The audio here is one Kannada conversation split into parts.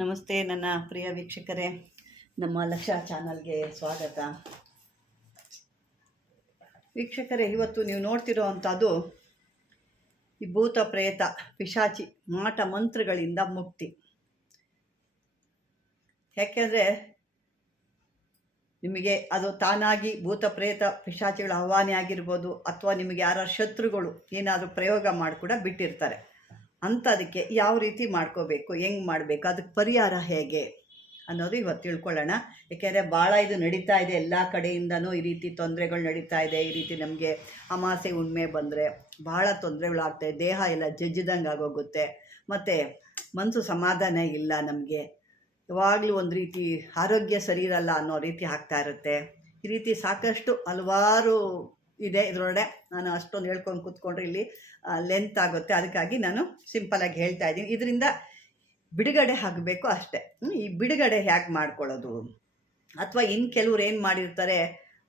ನಮಸ್ತೆ ನನ್ನ ಪ್ರಿಯ ವೀಕ್ಷಕರೇ, ನಮ್ಮ ಲಕ್ಷ ಚಾನಲ್ಗೆ ಸ್ವಾಗತ. ವೀಕ್ಷಕರೇ, ಇವತ್ತು ನೀವು ನೋಡ್ತಿರೋ ಅಂಥದ್ದು ಈ ಭೂತ ಪ್ರೇತ ಪಿಶಾಚಿ ಮಾಟ ಮಂತ್ರಗಳಿಂದ ಮುಕ್ತಿ. ಯಾಕೆಂದರೆ ನಿಮಗೆ ಅದು ತಾನಾಗಿ ಭೂತ ಪ್ರೇತ ಪಿಶಾಚಿಗಳ ಆಹ್ವಾನ ಆಗಿರ್ಬೋದು, ಅಥವಾ ನಿಮಗೆ ಯಾರ ಶತ್ರುಗಳು ಏನಾದರೂ ಪ್ರಯೋಗ ಮಾಡಿ ಕೂಡ ಬಿಟ್ಟಿರ್ತಾರೆ. ಅಂಥದಕ್ಕೆ ಯಾವ ರೀತಿ ಮಾಡ್ಕೋಬೇಕು, ಹೆಂಗೆ ಮಾಡಬೇಕು, ಅದಕ್ಕೆ ಪರಿಹಾರ ಹೇಗೆ ಅನ್ನೋದು ಇವತ್ತು ತಿಳ್ಕೊಳ್ಳೋಣ. ಏಕೆಂದರೆ ಭಾಳ ಇದು ನಡೀತಾ ಇದೆ, ಎಲ್ಲ ಕಡೆಯಿಂದನೂ ಈ ರೀತಿ ತೊಂದರೆಗಳು ನಡೀತಾ ಇದೆ. ಈ ರೀತಿ ನಮಗೆ ಅಮಾಸೆ ಹುಣ್ಣಿಮೆ ಬಂದರೆ ಭಾಳ ತೊಂದರೆಗಳಾಗ್ತಾಯಿದೆ. ದೇಹ ಎಲ್ಲ ಜಜ್ಜಿದಂಗೆ ಆಗೋಗುತ್ತೆ, ಮತ್ತು ಮನಸ್ಸು ಸಮಾಧಾನ ಇಲ್ಲ, ನಮಗೆ ಯಾವಾಗಲೂ ಒಂದು ರೀತಿ ಆರೋಗ್ಯ ಸರಿ ಇರಲ್ಲ ಅನ್ನೋ ರೀತಿ ಆಗ್ತಾ ಇರುತ್ತೆ. ಈ ರೀತಿ ಸಾಕಷ್ಟು ಹಲವಾರು ಇದೆ. ಇದರೊಳಗಡೆ ನಾನು ಅಷ್ಟೊಂದು ಹೇಳ್ಕೊಂಡು ಕೂತ್ಕೊಂಡ್ರೆ ಇಲ್ಲಿ ಲೆಂತ್ ಆಗುತ್ತೆ. ಅದಕ್ಕಾಗಿ ನಾನು ಸಿಂಪಲಾಗಿ ಹೇಳ್ತಾ ಇದ್ದೀನಿ. ಇದರಿಂದ ಬಿಡುಗಡೆ ಆಗಬೇಕು ಅಷ್ಟೇ. ಈ ಬಿಡುಗಡೆ ಹೇಗೆ ಮಾಡ್ಕೊಳ್ಳೋದು, ಅಥವಾ ಇನ್ನು ಕೆಲವ್ರು ಏನು ಮಾಡಿರ್ತಾರೆ,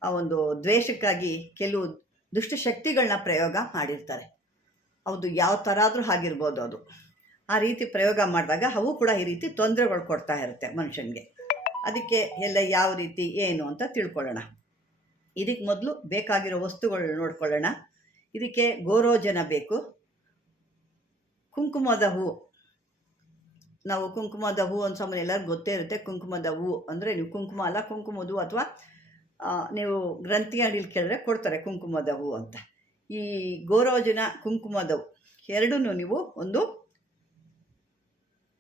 ಆ ಒಂದು ದ್ವೇಷಕ್ಕಾಗಿ ಕೆಲವು ದುಷ್ಟಶಕ್ತಿಗಳನ್ನ ಪ್ರಯೋಗ ಮಾಡಿರ್ತಾರೆ. ಹೌದು, ಯಾವ ಥರ ಆದರೂ ಆಗಿರ್ಬೋದು. ಅದು ಆ ರೀತಿ ಪ್ರಯೋಗ ಮಾಡಿದಾಗ ಅವು ಕೂಡ ಈ ರೀತಿ ತೊಂದರೆಗಳು ಕೊಡ್ತಾ ಇರುತ್ತೆ ಮನುಷ್ಯನಿಗೆ. ಅದಕ್ಕೆ ಎಲ್ಲ ಯಾವ ರೀತಿ ಏನು ಅಂತ ತಿಳ್ಕೊಳ್ಳೋಣ. ಇದಕ್ಕೆ ಮೊದಲು ಬೇಕಾಗಿರೋ ವಸ್ತುಗಳು ನೋಡ್ಕೊಳ್ಳೋಣ. ಇದಕ್ಕೆ ಗೋರೋಜನ ಬೇಕು, ಕುಂಕುಮದ ಹೂವು. ನಾವು ಕುಂಕುಮದ ಹೂವು ಅಂತ ಸಾಮಾನ್ಯ ಎಲ್ಲರಿಗೂ ಗೊತ್ತೇ ಇರುತ್ತೆ. ಕುಂಕುಮದ ಹೂವು ಅಂದರೆ ನೀವು ಕುಂಕುಮ ಅಲ್ಲ, ಕುಂಕುಮದ ಹೂವು, ಅಥವಾ ನೀವು ಗ್ರಂಥಿ ಅಂಗಡಿಲಿ ಕೇಳಿದ್ರೆ ಕೊಡ್ತಾರೆ ಕುಂಕುಮದ ಹೂವು ಅಂತ. ಈ ಗೋರೋಜನ ಕುಂಕುಮದ ಹೂವು ಎರಡೂ ನೀವು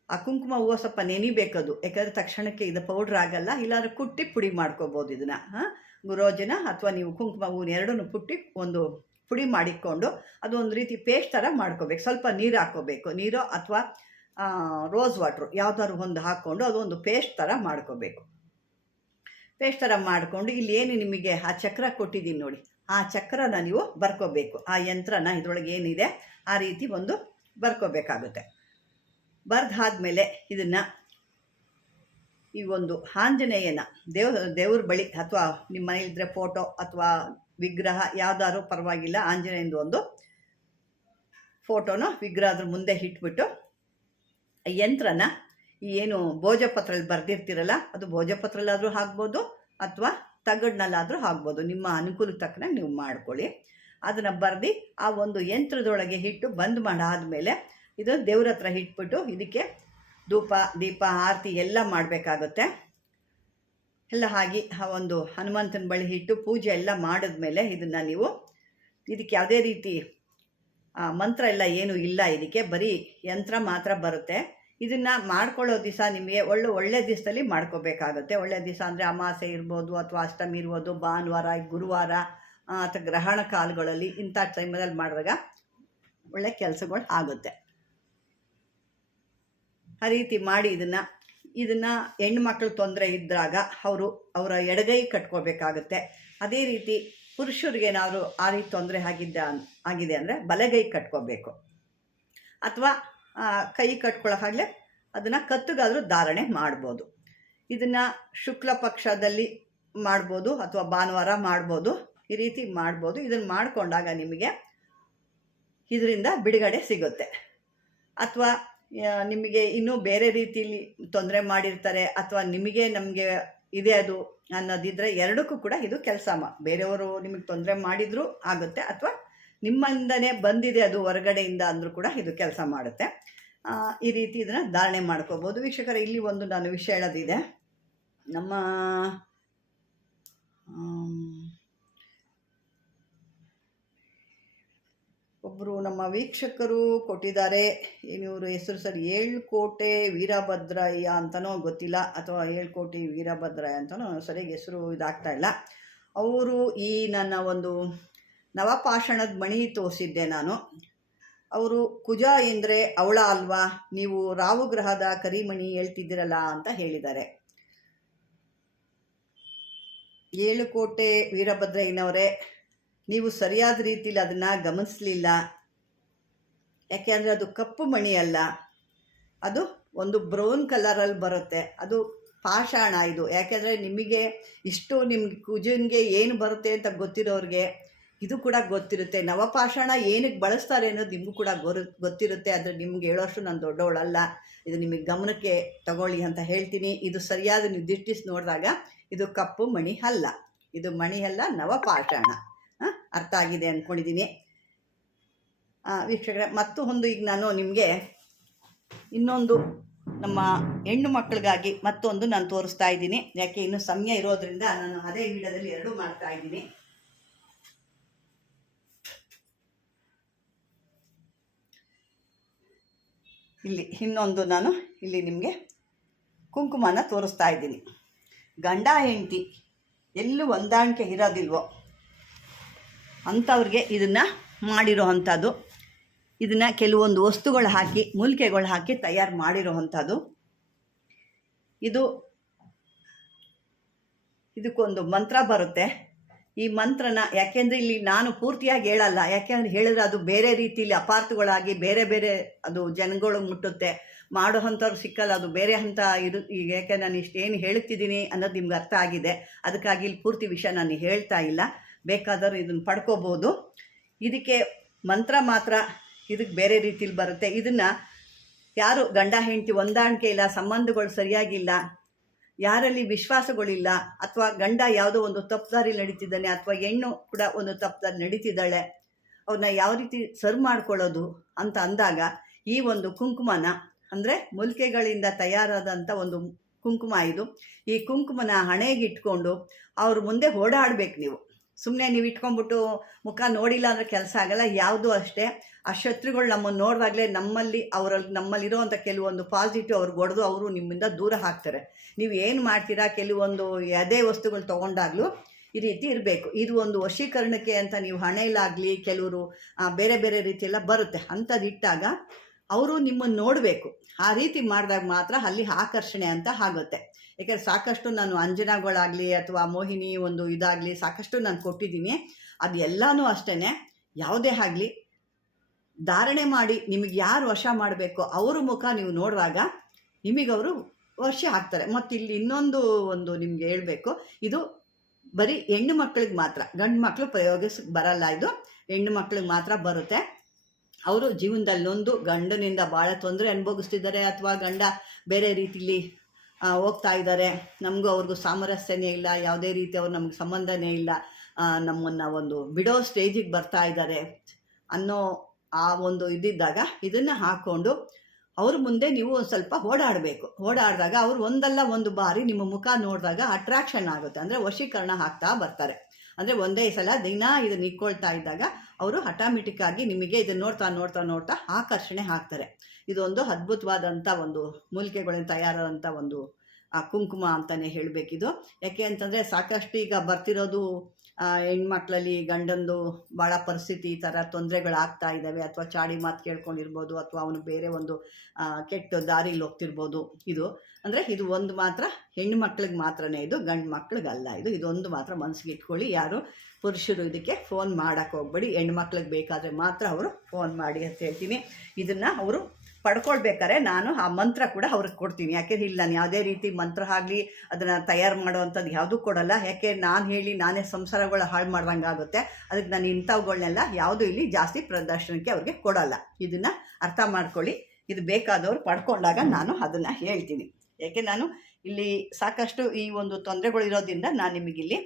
ಆ ಕುಂಕುಮ ಹೂವು ಸ್ವಲ್ಪ ನೆನಿಬೇಕದು. ಯಾಕಂದರೆ ತಕ್ಷಣಕ್ಕೆ ಇದು ಪೌಡ್ರ್ ಆಗಲ್ಲ. ಇಲ್ಲಾಂದ್ರೆ ಕುಟ್ಟಿ ಪುಡಿ ಮಾಡ್ಕೋಬೋದು ಇದನ್ನು. ಗುರೋಜನ ಅಥವಾ ನೀವು ಕುಂಕುಮ ಹೂವಿನ ಎರಡೂ ಪುಟ್ಟಿ ಒಂದು ಪುಡಿ ಮಾಡಿಕೊಂಡು ಅದು ಒಂದು ರೀತಿ ಪೇಸ್ಟ್ ಥರ ಮಾಡ್ಕೋಬೇಕು. ಸ್ವಲ್ಪ ನೀರು ಹಾಕ್ಕೋಬೇಕು, ನೀರು ಅಥವಾ ರೋಸ್ ವಾಟ್ರು ಯಾವ್ದಾದ್ರು ಒಂದು ಹಾಕ್ಕೊಂಡು ಅದೊಂದು ಪೇಸ್ಟ್ ಥರ ಮಾಡ್ಕೋಬೇಕು. ಪೇಸ್ಟ್ ಥರ ಮಾಡಿಕೊಂಡು ಇಲ್ಲಿ ಏನು ನಿಮಗೆ ಆ ಚಕ್ರ ಕೊಟ್ಟಿದ್ದೀನಿ ನೋಡಿ, ಆ ಚಕ್ರನ ನೀವು ಬರ್ಕೋಬೇಕು. ಆ ಯಂತ್ರನ ಇದರೊಳಗೆ ಏನಿದೆ ಆ ರೀತಿ ಒಂದು ಬರ್ಕೋಬೇಕಾಗುತ್ತೆ. ಬರ್ದಾದ್ಮೇಲೆ ಇದನ್ನು ಈ ಒಂದು ಆಂಜನೇಯನ ದೇವ್ರ ಬಳಿ, ಅಥವಾ ನಿಮ್ಮ ಮನೇಲಿದ್ದರೆ ಫೋಟೋ ಅಥವಾ ವಿಗ್ರಹ ಯಾವುದಾದ್ರೂ ಪರವಾಗಿಲ್ಲ, ಆಂಜನೇಯಂದು ಒಂದು ಫೋಟೋನ ವಿಗ್ರಹ ಅದ್ರ ಮುಂದೆ ಇಟ್ಬಿಟ್ಟು ಯಂತ್ರನ ಏನು ಭೋಜಪತ್ರಲ್ಲಿ ಬರೆದಿರ್ತೀರಲ್ಲ, ಅದು ಭೋಜಪತ್ರಲ್ಲಾದರೂ ಆಗ್ಬೋದು ಅಥವಾ ತಗಡ್ನಲ್ಲಾದರೂ ಆಗ್ಬೋದು, ನಿಮ್ಮ ಅನುಕೂಲಕ್ಕೆ ತಕ್ಕನಾಗಿ ನೀವು ಮಾಡ್ಕೊಳ್ಳಿ. ಅದನ್ನು ಬರೆದು ಆ ಒಂದು ಯಂತ್ರದೊಳಗೆ ಇಟ್ಟು ಬಂದ್ ಮಾಡಾದಮೇಲೆ ಇದು ದೇವ್ರ ಹತ್ರ ಇಟ್ಬಿಟ್ಟು ಇದಕ್ಕೆ ಧೂಪ ದೀಪ ಆರತಿ ಎಲ್ಲ ಮಾಡಬೇಕಾಗುತ್ತೆ. ಎಲ್ಲ ಆಗಿ ಆ ಒಂದು ಹನುಮಂತನ ಬಳಿ ಇಟ್ಟು ಪೂಜೆ ಎಲ್ಲ ಮಾಡಿದ್ಮೇಲೆ ಇದನ್ನು ನೀವು ಇದಕ್ಕೆ ಯಾವುದೇ ರೀತಿ ಮಂತ್ರ ಎಲ್ಲ ಏನೂ ಇಲ್ಲ, ಇದಕ್ಕೆ ಬರೀ ಯಂತ್ರ ಮಾತ್ರ ಬರುತ್ತೆ. ಇದನ್ನು ಮಾಡ್ಕೊಳ್ಳೋ ದಿವಸ ನಿಮಗೆ ಒಳ್ಳೆ ದಿವಸದಲ್ಲಿ ಮಾಡ್ಕೋಬೇಕಾಗುತ್ತೆ. ಒಳ್ಳೆ ದಿವಸ ಅಂದರೆ ಅಮಾಸೆ ಇರ್ಬೋದು, ಅಥವಾ ಅಷ್ಟಮಿ ಇರ್ಬೋದು, ಭಾನುವಾರ, ಗುರುವಾರ ಅಥವಾ ಗ್ರಹಣ ಕಾಲಗಳಲ್ಲಿ ಇಂಥ ಟೈಮಲ್ಲಿ ಮಾಡಿದಾಗ ಒಳ್ಳೆ ಕೆಲಸಗಳು ಆಗುತ್ತೆ. ಆ ರೀತಿ ಮಾಡಿ ಇದನ್ನು ಹೆಣ್ಮಕ್ಳು ತೊಂದರೆ ಇದ್ದಾಗ ಅವರ ಎಡಗೈ ಕಟ್ಕೋಬೇಕಾಗುತ್ತೆ. ಅದೇ ರೀತಿ ಪುರುಷರಿಗೇನಾದರೂ ಆ ರೀತಿ ತೊಂದರೆ ಆಗಿದೆ ಅಂದರೆ ಬಲಗೈ ಕಟ್ಕೋಬೇಕು, ಅಥವಾ ಕೈ ಕಟ್ಕೊಳ್ಳೋಕ್ಕಾಗಲೇ ಅದನ್ನು ಕತ್ತಿಗಾದರೂ ಧಾರಣೆ ಮಾಡ್ಬೋದು. ಇದನ್ನು ಶುಕ್ಲ ಪಕ್ಷದಲ್ಲಿ ಮಾಡ್ಬೋದು ಅಥವಾ ಭಾನುವಾರ ಮಾಡ್ಬೋದು. ಈ ರೀತಿ ಮಾಡ್ಬೋದು. ಇದನ್ನು ಮಾಡಿಕೊಂಡಾಗ ನಿಮಗೆ ಇದರಿಂದ ಬಿಡುಗಡೆ ಸಿಗುತ್ತೆ. ಅಥವಾ ನಿಮಗೆ ಇನ್ನೂ ಬೇರೆ ರೀತಿಯಲ್ಲಿ ತೊಂದರೆ ಮಾಡಿರ್ತಾರೆ, ಅಥವಾ ನಮಗೆ ಇದೆ ಅದು ಅನ್ನೋದಿದ್ದರೆ ಎರಡಕ್ಕೂ ಕೂಡ ಇದು ಕೆಲಸ. ಬೇರೆಯವರು ನಿಮಗೆ ತೊಂದರೆ ಮಾಡಿದರೂ ಆಗುತ್ತೆ, ಅಥವಾ ನಿಮ್ಮಿಂದನೇ ಬಂದಿದೆ ಅದು ಹೊರಗಡೆಯಿಂದ ಅಂದರೂ ಕೂಡ ಇದು ಕೆಲಸ ಮಾಡುತ್ತೆ. ಈ ರೀತಿ ಇದನ್ನು ಧಾರಣೆ ಮಾಡ್ಕೋಬೋದು. ವೀಕ್ಷಕರೇ, ಇಲ್ಲಿ ಒಂದು ನಾನು ವಿಷಯ ಹೇಳೋದಿದೆ. ನಮ್ಮ ಒಬ್ಬರು ನಮ್ಮ ವೀಕ್ಷಕರು ಕೊಟ್ಟಿದ್ದಾರೆ, ಏನಿವರು ಹೆಸರು ಸರಿ ಏಳ್ಕೋಟೆ ವೀರಭದ್ರಯ್ಯ ಅಂತನೋ ಗೊತ್ತಿಲ್ಲ, ಅಥವಾ ಏಳ್ಕೋಟೆ ವೀರಭದ್ರಯ್ಯ ಅಂತನೋ ಸರಿಯಾಗಿ ಹೆಸರು ಇದಾಗ್ತಾ ಇಲ್ಲ. ಅವರು ಈ ನನ್ನ ಒಂದು ನವಪಾಷಾಣದ ಮಣಿ ತೋರಿಸಿದ್ದೆ ನಾನು. ಅವರು ಕುಜ ಎಂದರೆ ಅವಳ ಅಲ್ವಾ, ನೀವು ರಾಹು ಗ್ರಹದ ಕರಿಮಣಿ ಹೇಳ್ತಿದ್ದೀರಲ್ಲ ಅಂತ ಹೇಳಿದ್ದಾರೆ. ಏಳುಕೋಟೆ ವೀರಭದ್ರಯ್ಯನವರೇ, ನೀವು ಸರಿಯಾದ ರೀತಿಯಲ್ಲಿ ಅದನ್ನು ಗಮನಿಸಲಿಲ್ಲ. ಯಾಕೆ ಅಂದರೆ ಅದು ಕಪ್ಪು ಮಣಿ ಅಲ್ಲ, ಅದು ಒಂದು ಬ್ರೌನ್ ಕಲರಲ್ಲಿ ಬರುತ್ತೆ. ಅದು ಪಾಷಾಣ ಇದು. ಯಾಕೆಂದರೆ ನಿಮಗೆ ಇಷ್ಟು ನಿಮ್ಮ ಕುಜನಿಗೆ ಏನು ಬರುತ್ತೆ ಅಂತ ಗೊತ್ತಿರೋರಿಗೆ ಇದು ಕೂಡ ಗೊತ್ತಿರುತ್ತೆ. ನವಪಾಷಾಣ ಏನಕ್ಕೆ ಬಳಸ್ತಾರೆ ಅನ್ನೋದು ನಿಮಗೂ ಕೂಡ ಗೊತ್ತಿರುತ್ತೆ. ಆದರೆ ನಿಮ್ಗೆ ಹೇಳೋಷ್ಟು ನಾನು ದೊಡ್ಡವಳಲ್ಲ. ಇದು ನಿಮಗೆ ಗಮನಕ್ಕೆ ತಗೊಳ್ಳಿ ಅಂತ ಹೇಳ್ತೀನಿ. ಇದು ಸರಿಯಾದ ನಿರ್ದಿಷ್ಟಿಸಿ ನೋಡಿದಾಗ ಇದು ಕಪ್ಪು ಮಣಿ ಅಲ್ಲ, ಇದು ಮಣಿ ಅಲ್ಲ, ನವಪಾಷಾಣ. ಅರ್ಥ ಆಗಿದೆ ಅಂದ್ಕೊಂಡಿದ್ದೀನಿ ವೀಕ್ಷಕರೇ. ಮತ್ತು ಒಂದು ಈಗ ನಾನು ನಿಮಗೆ ಇನ್ನೊಂದು ನಮ್ಮ ಹೆಣ್ಣು ಮಕ್ಕಳಿಗಾಗಿ ಮತ್ತೊಂದು ನಾನು ತೋರಿಸ್ತಾ ಇದ್ದೀನಿ. ಯಾಕೆ ಇನ್ನೂ ಸಮಯ ಇರೋದ್ರಿಂದ ನಾನು ಅದೇ ವಿಡಿಯೋದಲ್ಲಿ ಎರಡೂ ಮಾಡ್ತಾ ಇದ್ದೀನಿ. ಇಲ್ಲಿ ಇನ್ನೊಂದು ನಾನು ಇಲ್ಲಿ ನಿಮಗೆ ಕುಂಕುಮನ ತೋರಿಸ್ತಾ ಇದ್ದೀನಿ. ಗಂಡ ಹೆಂಡತಿ ಎಲ್ಲೂ ಹೊಂದಾಣಿಕೆ ಇರೋದಿಲ್ವೋ ಅಂಥವ್ರಿಗೆ ಇದನ್ನು ಮಾಡಿರೋ ಅಂಥದ್ದು. ಇದನ್ನು ಕೆಲವೊಂದು ವಸ್ತುಗಳು ಹಾಕಿ, ಮೂಲಿಕೆಗಳು ಹಾಕಿ ತಯಾರು ಮಾಡಿರೋ ಅಂಥದ್ದು. ಇದಕ್ಕೊಂದು ಮಂತ್ರ ಬರುತ್ತೆ. ಈ ಮಂತ್ರನ ಯಾಕೆಂದರೆ ಇಲ್ಲಿ ನಾನು ಪೂರ್ತಿಯಾಗಿ ಹೇಳಲ್ಲ, ಯಾಕೆಂದರೆ ಹೇಳಿದ್ರೆ ಅದು ಬೇರೆ ರೀತಿಯಲ್ಲಿ ಅಪಾರ್ಥಗಳಾಗಿ ಬೇರೆ ಬೇರೆ ಅದು ಜನಗಳು ಮುಟ್ಟುತ್ತೆ, ಮಾಡೋ ಅಂಥವ್ರು ಸಿಕ್ಕಲ್ಲ, ಅದು ಬೇರೆ ಹಂತ ಈಗ ಯಾಕೆ ನಾನು ಇಷ್ಟೇನು ಹೇಳ್ತಿದ್ದೀನಿ ಅನ್ನೋದು ನಿಮ್ಗೆ ಅರ್ಥ ಆಗಿದೆ. ಅದಕ್ಕಾಗಿ ಇಲ್ಲಿ ಪೂರ್ತಿ ವಿಷಯ ನಾನು ಹೇಳ್ತಾ ಇಲ್ಲ. ಬೇಕಾದರೂ ಇದನ್ನು ಪಡ್ಕೋಬೋದು. ಇದಕ್ಕೆ ಮಂತ್ರ ಮಾತ್ರ ಇದಕ್ಕೆ ಬೇರೆ ರೀತಿಲಿ ಬರುತ್ತೆ. ಇದನ್ನು ಯಾರು ಗಂಡ ಹೆಂಡತಿ ಹೊಂದಾಣಿಕೆ ಇಲ್ಲ, ಸಂಬಂಧಗಳು ಸರಿಯಾಗಿಲ್ಲ, ಯಾರಲ್ಲಿ ವಿಶ್ವಾಸಗಳಿಲ್ಲ, ಅಥವಾ ಗಂಡ ಯಾವುದೋ ಒಂದು ತಪ್ಪುದಾರಿ ನಡೀತಿದ್ದಾನೆ, ಅಥವಾ ಹೆಣ್ಣು ಕೂಡ ಒಂದು ತಪ್ಪುದಾರಿ ನಡೀತಿದ್ದಾಳೆ, ಅವ್ರನ್ನ ಯಾವ ರೀತಿ ಸರಿ ಮಾಡ್ಕೊಳ್ಳೋದು ಅಂತ ಅಂದಾಗ ಈ ಒಂದು ಕುಂಕುಮನ, ಅಂದರೆ ಮೂಲಿಕೆಗಳಿಂದ ತಯಾರಾದಂಥ ಒಂದು ಕುಂಕುಮ ಇದು. ಈ ಕುಂಕುಮನ ಹಣೆಗೆ ಇಟ್ಕೊಂಡು ಅವ್ರ ಮುಂದೆ ಓಡಾಡಬೇಕು. ಸುಮ್ಮನೆ ನೀವು ಇಟ್ಕೊಂಡ್ಬಿಟ್ಟು ಮುಖ ನೋಡಿಲ್ಲ ಅಂದರೆ ಕೆಲಸ ಆಗಲ್ಲ. ಯಾವುದೂ ಅಷ್ಟೇ, ಆ ಶತ್ರುಗಳು ನಮ್ಮನ್ನು ನೋಡಿದಾಗಲೇ ನಮ್ಮಲ್ಲಿರೋವಂಥ ಕೆಲವೊಂದು ಪಾಸಿಟಿವ್ ಅವ್ರಿಗೆ ಹೊಡೆದು ಅವರು ನಿಮ್ಮಿಂದ ದೂರ ಹಾಕ್ತಾರೆ. ನೀವು ಏನು ಮಾಡ್ತೀರಾ, ಕೆಲವೊಂದು ಯಾವುದೇ ವಸ್ತುಗಳು ತೊಗೊಂಡಾಗಲೂ ಈ ರೀತಿ ಇರಬೇಕು. ಇದು ಒಂದು ವಶೀಕರಣಕ್ಕೆ ಅಂತ ನೀವು ಹಣೆಯಲ್ಲಾಗಲಿ ಕೆಲವರು ಬೇರೆ ಬೇರೆ ರೀತಿಯೆಲ್ಲ ಬರುತ್ತೆ. ಅಂಥದ್ದು ಇಟ್ಟಾಗ ಅವರು ನಿಮ್ಮನ್ನು ನೋಡಬೇಕು. ಆ ರೀತಿ ಮಾಡಿದಾಗ ಮಾತ್ರ ಅಲ್ಲಿ ಆಕರ್ಷಣೆ ಅಂತ ಆಗುತ್ತೆ. ಯಾಕೆಂದರೆ ಸಾಕಷ್ಟು ನಾನು ಅಂಜನಾಗಳಾಗಲಿ ಅಥವಾ ಮೋಹಿನಿ ಒಂದು ಇದಾಗಲಿ ಸಾಕಷ್ಟು ನಾನು ಕೊಟ್ಟಿದ್ದೀನಿ. ಅದು ಎಲ್ಲನೂ ಅಷ್ಟೇ, ಯಾವುದೇ ಆಗಲಿ ಧಾರಣೆ ಮಾಡಿ ನಿಮಗೆ ಯಾರು ವಶ ಮಾಡಬೇಕೋ ಅವ್ರ ಮುಖ ನೀವು ನೋಡಿದಾಗ ನಿಮಗವರು ವಶ ಆಗ್ತಾರೆ. ಮತ್ತು ಇಲ್ಲಿ ಇನ್ನೊಂದು ನಿಮಗೆ ಹೇಳಬೇಕು, ಇದು ಬರೀ ಹೆಣ್ಣು ಮಕ್ಕಳಿಗೆ ಮಾತ್ರ, ಗಂಡು ಮಕ್ಕಳು ಪ್ರಯೋಗಿಸಕ್ಕೆ ಬರಲ್ಲ. ಇದು ಹೆಣ್ಣು ಮಕ್ಕಳಿಗೆ ಮಾತ್ರ ಬರುತ್ತೆ. ಅವರು ಜೀವನದಲ್ಲಿ ನೊಂದು ಗಂಡನಿಂದ ಭಾಳ ತೊಂದರೆ ಅನುಭವಿಸ್ತಿದ್ದಾರೆ, ಅಥವಾ ಗಂಡ ಬೇರೆ ರೀತಿಲಿ ಹೋಗ್ತಾ ಇದ್ದಾರೆ, ನಮಗೂ ಅವ್ರಿಗೂ ಸಾಮರಸ್ಯನೇ ಇಲ್ಲ, ಯಾವುದೇ ರೀತಿ ಅವ್ರು ನಮ್ಗೆ ಸಂಬಂಧನೇ ಇಲ್ಲ, ನಮ್ಮನ್ನು ಒಂದು ಬಿಡೋ ಸ್ಟೇಜಿಗೆ ಬರ್ತಾ ಇದ್ದಾರೆ ಅನ್ನೋ ಆ ಒಂದು ಇದ್ದಿದ್ದಾಗ ಇದನ್ನು ಹಾಕ್ಕೊಂಡು ಅವ್ರ ಮುಂದೆ ನೀವು ಒಂದು ಸ್ವಲ್ಪ ಓಡಾಡಬೇಕು. ಓಡಾಡಿದಾಗ ಅವರು ಒಂದಲ್ಲ ಒಂದು ಬಾರಿ ನಿಮ್ಮ ಮುಖ ನೋಡಿದಾಗ ಅಟ್ರಾಕ್ಷನ್ ಆಗುತ್ತೆ, ಅಂದರೆ ವಶೀಕರಣ ಆಗ್ತಾ ಬರ್ತಾರೆ. ಅಂದರೆ ಒಂದೇ ಸಲ ದಿನ ಇದನ್ನು ಇಟ್ಕೊಳ್ತಾ ಇದ್ದಾಗ ಅವರು ಆಟೋಮೆಟಿಕ್ಕಾಗಿ ನಿಮಗೆ ಇದನ್ನು ನೋಡ್ತಾ ನೋಡ್ತಾ ನೋಡ್ತಾ ಆಕರ್ಷಣೆ ಆಗ್ತಾರೆ. ಇದೊಂದು ಅದ್ಭುತವಾದಂಥ ಒಂದು ಮೂಲಿಕೆಗಳಿಂದ ತಯಾರಾದಂಥ ಒಂದು ಕುಂಕುಮ ಅಂತಲೇ ಹೇಳಬೇಕಿದು. ಯಾಕೆ ಅಂತಂದರೆ ಸಾಕಷ್ಟು ಈಗ ಬರ್ತಿರೋದು ಹೆಣ್ಮಕ್ಳಲ್ಲಿ ಗಂಡಂದು ಭಾಳ ಪರಿಸ್ಥಿತಿ ಈ ಥರ ತೊಂದರೆಗಳಾಗ್ತಾ ಇದ್ದಾವೆ, ಅಥವಾ ಚಾಡಿ ಮಾತು ಕೇಳ್ಕೊಂಡಿರ್ಬೋದು, ಅಥವಾ ಅವನು ಬೇರೆ ಒಂದು ಕೆಟ್ಟ ದಾರಿಲಿ ಹೋಗ್ತಿರ್ಬೋದು. ಇದು ಒಂದು ಮಾತ್ರ ಹೆಣ್ಣು ಮಕ್ಳಿಗೆ ಮಾತ್ರನೇ, ಇದು ಗಂಡು ಮಕ್ಳಿಗಲ್ಲ. ಇದೊಂದು ಮಾತ್ರ ಮನಸ್ಸಿಗೆ ಇಟ್ಕೊಳ್ಳಿ. ಯಾರು ಪುರುಷರು ಇದಕ್ಕೆ ಫೋನ್ ಮಾಡೋಕ್ಕೆ ಹೋಗ್ಬೇಡಿ. ಹೆಣ್ಮಕ್ಳಿಗೆ ಬೇಕಾದರೆ ಮಾತ್ರ ಅವರು ಫೋನ್ ಮಾಡಿ ಅಂತ ಹೇಳ್ತೀನಿ. ಇದನ್ನು ಅವರು ಪಡ್ಕೊಳ್ಬೇಕಾದ್ರೆ ನಾನು ಆ ಮಂತ್ರ ಕೂಡ ಅವ್ರಿಗೆ ಕೊಡ್ತೀನಿ. ಯಾಕೆಂದ್ರೆ ಇಲ್ಲಿ ನಾನು ಯಾವುದೇ ರೀತಿ ಮಂತ್ರ ಆಗಲಿ ಅದನ್ನು ತಯಾರು ಮಾಡೋವಂಥದ್ದು ಯಾವುದೂ ಕೊಡಲ್ಲ. ಯಾಕೆ ನಾನು ಹೇಳಿ ನಾನೇ ಸಂಸಾರಗಳು ಹಾಳು ಮಾಡ್ದಂಗೆ ಆಗುತ್ತೆ. ಅದಕ್ಕೆ ನಾನು ಇಂಥವುಗಳನ್ನೆಲ್ಲ ಯಾವುದೂ ಇಲ್ಲಿ ಜಾಸ್ತಿ ಪ್ರದರ್ಶನಕ್ಕೆ ಅವ್ರಿಗೆ ಕೊಡಲ್ಲ. ಇದನ್ನು ಅರ್ಥ ಮಾಡ್ಕೊಳ್ಳಿ. ಇದು ಬೇಕಾದವರು ಪಡ್ಕೊಂಡಾಗ ನಾನು ಅದನ್ನು ಹೇಳ್ತೀನಿ. ಯಾಕೆ ನಾನು ಇಲ್ಲಿ ಸಾಕಷ್ಟು ಈ ಒಂದು ತೊಂದರೆಗಳಿರೋದ್ರಿಂದ ನಾನು ನಿಮಗಿಲ್ಲಿ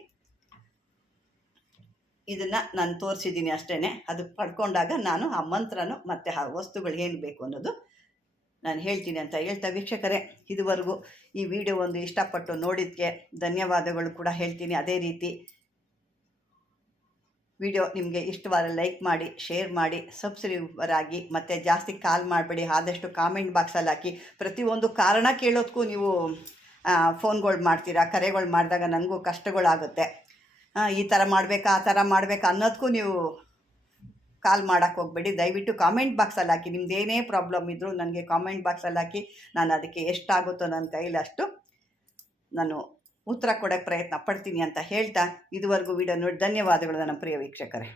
ಇದನ್ನು ನಾನು ತೋರಿಸಿದ್ದೀನಿ ಅಷ್ಟೇ. ಅದು ಪಡ್ಕೊಂಡಾಗ ನಾನು ಆ ಮಂತ್ರನೂ ಮತ್ತು ಆ ವಸ್ತುಗಳು ಏನು ಬೇಕು ಅನ್ನೋದು ನಾನು ಹೇಳ್ತೀನಿ ಅಂತ ಹೇಳ್ತಾ ವೀಕ್ಷಕರೇ, ಇದುವರೆಗೂ ಈ ವಿಡಿಯೋ ಒಂದು ಇಷ್ಟಪಟ್ಟು ನೋಡಿದ್ದಕ್ಕೆ ಧನ್ಯವಾದಗಳು ಕೂಡ ಹೇಳ್ತೀನಿ. ಅದೇ ರೀತಿ ವಿಡಿಯೋ ನಿಮಗೆ ಇಷ್ಟವಾದ ಲೈಕ್ ಮಾಡಿ, ಶೇರ್ ಮಾಡಿ, ಸಬ್ಸ್ಕ್ರೈಬರ್ ಆಗಿ, ಮತ್ತು ಜಾಸ್ತಿ ಕಾಲ್ ಮಾಡಬೇಡಿ. ಆದಷ್ಟು ಕಾಮೆಂಟ್ ಬಾಕ್ಸಲ್ಲಿ ಹಾಕಿ. ಪ್ರತಿಯೊಂದು ಕಾರಣ ಕೇಳೋದಕ್ಕೂ ನೀವು ಫೋನ್ಗಳು ಮಾಡ್ತೀರಾ. ಕರೆಗಳು ಮಾಡಿದಾಗ ನನಗೂ ಕಷ್ಟಗಳಾಗುತ್ತೆ. ಈ ಥರ ಮಾಡಬೇಕಾ ಆ ಥರ ಮಾಡಬೇಕಾ ಅನ್ನೋದಕ್ಕೂ ನೀವು ಕಾಲ್ ಮಾಡೋಕ್ಕೆ ಹೋಗಬೇಡಿ. ದಯವಿಟ್ಟು ಕಾಮೆಂಟ್ ಬಾಕ್ಸಲ್ಲಿ ಹಾಕಿ. ನಿಮ್ದು ಏನೇ ಪ್ರಾಬ್ಲಮ್ ಇದ್ದರೂ ನನಗೆ ಕಾಮೆಂಟ್ ಬಾಕ್ಸಲ್ಲಿ ಹಾಕಿ. ನಾನು ಅದಕ್ಕೆ ಎಷ್ಟಾಗುತ್ತೋ ನನ್ನ ಕೈಲಿ ಅಷ್ಟು ನಾನು ಉತ್ತರ ಕೊಡೋಕ್ಕೆ ಪ್ರಯತ್ನ ಪಡ್ತೀನಿ ಅಂತ ಹೇಳ್ತಾ ಇದುವರೆಗೂ ವಿಡಿಯೋ ನೋಡಿ ಧನ್ಯವಾದಗಳು ನನ್ನ ಪ್ರಿಯ ವೀಕ್ಷಕರೇ.